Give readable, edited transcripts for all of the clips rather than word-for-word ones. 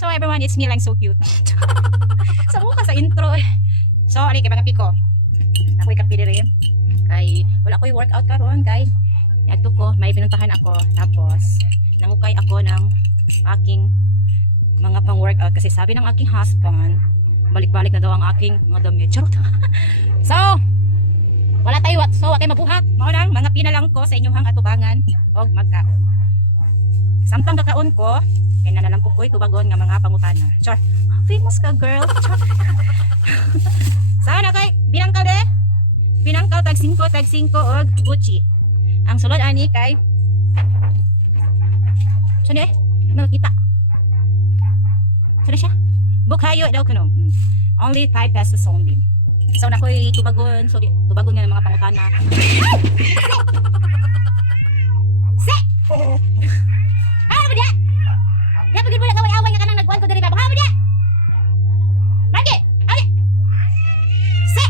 So everyone, it's me lang so cute. Sa mukha sa intro. So, ali kay pagapi ko. Ako'y kapi diri. Kay wala ko'y workout karon kay adto ko may pinuntahan ako tapos nangukay ako ng aking mga pang-workout kasi sabi ng aking husband balik-balik na daw ang aking mga damit. Charot. So, wala tayo mabuhat. Mao nang mga pinalang ko sa inyong atubangan og magkaon. Samtang kakaon ko, kaya nanalampo ko'y tubagon nga mga pangutana. Char, famous ka girl. Sana kay binangkaw de. Binangkaw tag 5 og Gucci. Ang sulod ani kay Saan nakita? Saan siya? Bukhayo daw kuno. Only 5 pesos only. So nakoy tubagon, so tubagon nga ng mga pangutana. Se! Ah, ba dia? Dia pagid mo na away-away nga kanang nagkuan ko diri ba? Baka ba dia? Mandi! Ali! Se!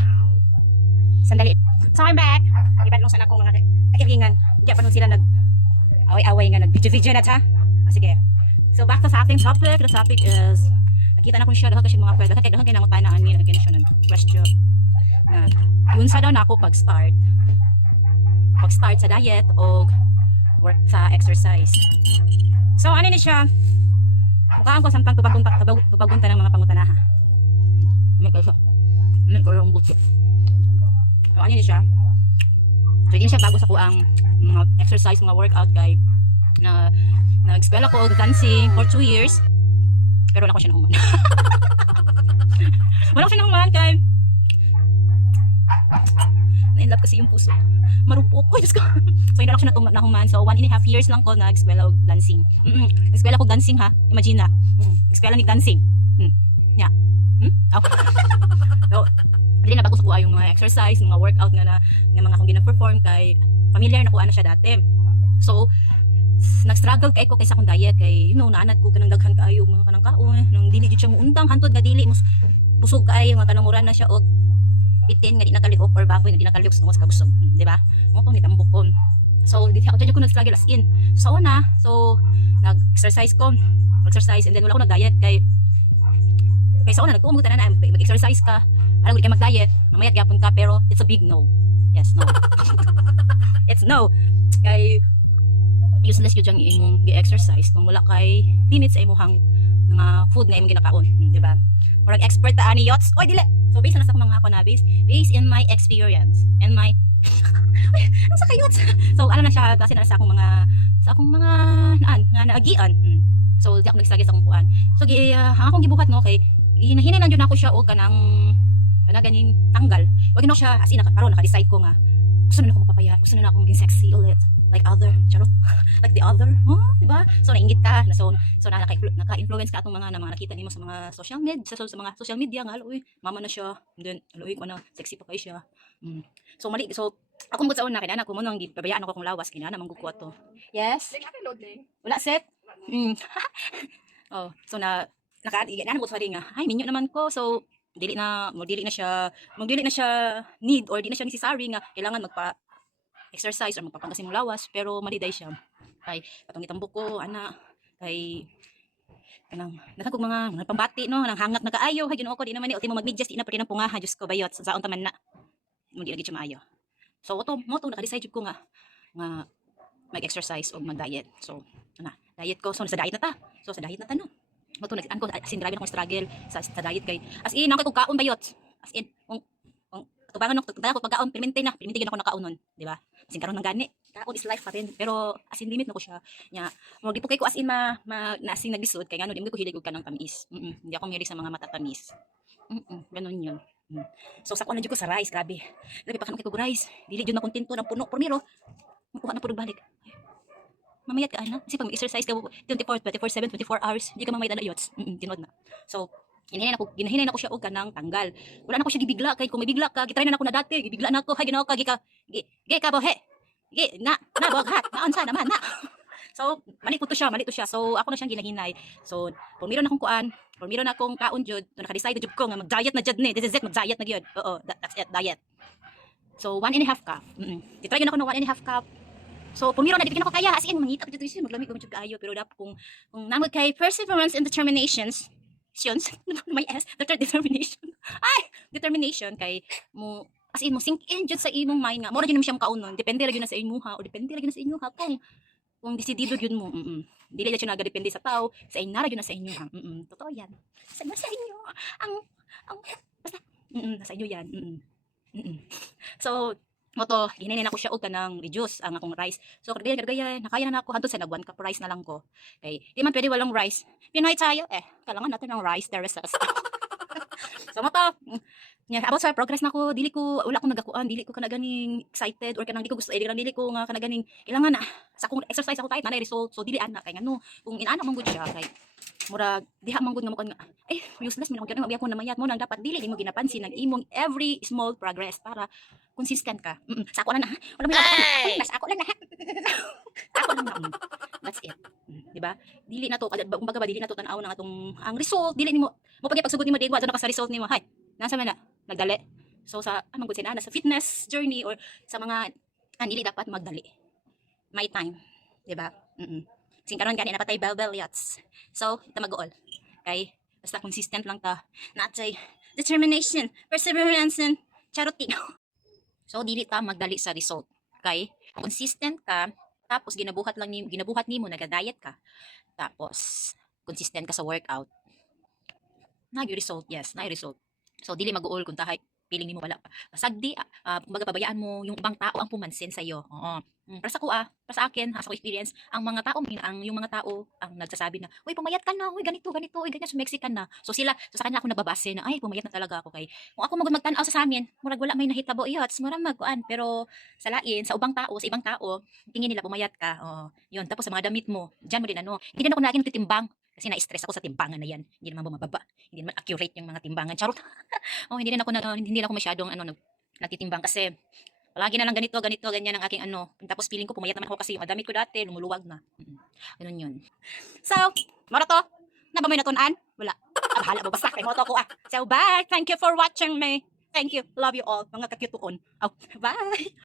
Sandali. So I'm back. Ibad lang sa akong mga kaibigan. Diya pa nun sila nag away-away nga nag-video na ta. Sige. So back to sa ating topic. The topic is nakita na ko siya daw kasi mga pwede kay daw kay nangutanaan ni nagkena siya ng question na yun sa daw nako pag-start sa diet o work sa exercise. So ano ni siya? Mukhaan ko samtang tubagunta ng mga pangutanaha. Ano ko yung buti. So ano ni siya? So yun siya bago sa kuang mga exercise, mga workout kay na nag-spell ako og dancing for 2 years. Pero wala ko siya nahuman. Wala ko siya nahuman kay na-inlove kasi yung puso. Marupok ko. Diyos ko. So yun lang siya nahuman. So 1.5 years lang ko nag-eskwela og dancing. Nag-eskwela ko dancing ha. Imagine na. Nag-eskwela ni dancing. Yeah. Oh. So, hindi na bago sa kuha yung mga exercise, mga workout nga mga akong gina-perform kay familiar na kuha na siya dati. So, nag-struggle kay ko kaysa akong diet kay naanad ko kanang daghan kaayo mga kanang kaon nang dili jud siya muundang hantod nga dili busog kaayo nga kanang mura na siya og itin nga di nakalihok or baboy nga di nakalihok sa kabusog, di ba? Mo to ni tambukon. So dili ako jud ko nag-struggle as in. So nag-exercise ko, and then wala ko nag-diet kay sa una nagtuong tanan na mag-exercise ka, wala gud kay mag-diet, mamaya gyapon ka pero it's a big no. Yes, no. It's no. Kay useless yun yung imong gi-exercise kung wala kay limits sa imong mga food na imong ginakaon, di ba? Murag expert ta ani yots. Oy dili. So based na sa mga ako na based in my experience and my ano sa kayots. So ano na siya base na sa akong mga naan nga naagian. So di ako nagsagi sa akong kuan. So ang akong gibuhat no kay hinahinay na jud nako siya og kanang ganing tanggal. Wag no siya as in karon naka-decide ko nga gusto na ako magpapaya, gusto na ako maging sexy ulit. Like other, charot. Like the other, diba? So nainggit ka, so naka-influence ka atong mga nakita nimo sa mga social media nga, uy, mama na siya, and then uy, sexy pa kay siya. So mali, so ako mo sa una kay ana ko mo nang gipabayaan ako kung lawas kina na manggukuha to. Yes. Wala set. Oh, so naka-igana ko sa nga. Ay, minyo naman ko. So dili na siya need or di na siya necessary nga kailangan exercise or magpapangasin mong lawas pero maliday siya kay patong itambok ko ana kay kanang nakag mga pambati no nang hangat na kaayo hay Ginoo ko di naman ni ultimo magmedyas di na pa rin ang pungaha Diyos ko bayot saon taman na hindi lagi siya maayo. So mo to naka-decide ko nga mag-exercise o mag-diet. So diet ko so sa diet na ta. So sa diet na ta no. Mo to nag-an ko as in grabe na akong struggle sa diet kay as in ako kaon bayot. As in tubangan no ko pagkaon permente na ako nakaon nun, di ba? Kasi karon nang gani kaon is life pa rin pero as in limit na ko siya nya mo di po kay ko as in nasing naglisod kay ngano di mo ko hilig og kanang tamis. Hindi ako milig sa mga matatamis. Ganon yun. So sa kuan na jud ko sa rice grabe pa kanang kay ko rice dili jud na kontento ng puno primero makuha na pud balik mamayat ka ana kasi pag exercise ka 24/7 24 hours di ka mamayat na yots tinod na. So ginahinay na ko siya og kanang tanggal. Wala na ko siya gibigla kay kung may bigla ka gitry na nako na dati gibigla na ko hay Ginoo ka gi ka bohe na boghat naon sa naman na. So mali to siya so ako na siyang ginahinay. So kung meron akong kuan kung meron akong kaon jud naka-decide jud ko nga mag-diet na jud ni this is it mag-diet na gyud. Oo that's it diet. So 1.5 cup. Gitry na ko ng 1.5 cup So, pumiro na, di ko kaya, as in, mangita ko dito siya, maglamig ko medyo kaayo, pero dapat kung namag kay perseverance and determinations, may S, determination, determination, kay mo, as in, mo sink in dyan sa imong mind nga, mora dyan mo siyang kaunon, depende lang yun na sa imuha, o depende lang yun na sa imuha, kung desidido yun mo, dili na siya nagadepende sa tao, sa inara yun na sa inyo, totoo yan, sa inyo, ang, basta, nasa inyo yan, So, moto, ginainin ako siya og kanang reduce ang akong rice. So, kadagayan, nakaya na ako hantod sa nag 1 cup rice na lang ko. Kay, di man pwede walang rice. Pinoy tayo, kailangan natin ng rice, terraces. So, moto, about sa progress na ko, wala akong nagakuan, dili ko kanaganing excited, or kanang dili ko nga kanaganing, kailangan na, sa akong exercise ako kahit nanay result, so dili ana, kay ngano, kung inaana mong good siya, kay, murag diha man gud nga mo nga useless man gyud mabiya ko na mayat mo nang dapat dili mo ginapansin ang imong every small progress para consistent ka. Sa ako lang na ha. Wala mo sa ako lang na ha. Ako lang na. That's it. Di ba? Dili na to kumbaga ba dili na to tan-aw nang atong ang result dili nimo mo pag pagsugod nimo digwa na ka sa result nimo hay. Nasa man na nagdali. So sa amang gud sinana sa fitness journey or sa mga dili dapat magdali. My time. Di ba? Sing karon gani napatay bell yachts. So, ita mag-all. Kay basta consistent lang ta. Natay determination, perseverance and charity. So, dili ta magdali sa result. Kay consistent ka, tapos ginabuhat nimo naga-diet ka. Tapos consistent ka sa workout. Nag-result, yes, nag-result. So, dili mag-all kung tahay feeling nimo wala pa. Sagdi, kumbaga pabayaan mo yung ibang tao ang pumansin sa iyo. Oo. Para sa para sa akin, sa experience, yung mga tao ang nagsasabi na, "Uy, pumayat ka na, uy, ganito, uy, ganyan, Mexican na." So sa kanila ako nababase na, ay, pumayat na talaga ako kay. Kung ako magtan-aw sa amin, murag wala may nahitabo iyots, murag magkuan, pero sa lain, sa ibang tao, tingin nila pumayat ka. Oo. Yun, tapos sa mga damit mo, diyan mo din hindi na ako naging titimbang. Kasi na-stress ako sa timbangan na yan. Hindi naman bumababa. Hindi naman accurate yung mga timbangan. Charot. Hindi na ako masyadong nagtitimbang kasi palagi na lang ganito, ganyan ang aking Tapos feeling ko pumayat naman ako kasi yung damit ko dati lumuluwag na. Ganun yun. So, mara to. Na ba may natunan? Wala. Bahala mo basta kay moto ko So, bye. Thank you for watching me. Thank you. Love you all. Mga kakyutuon. Bye.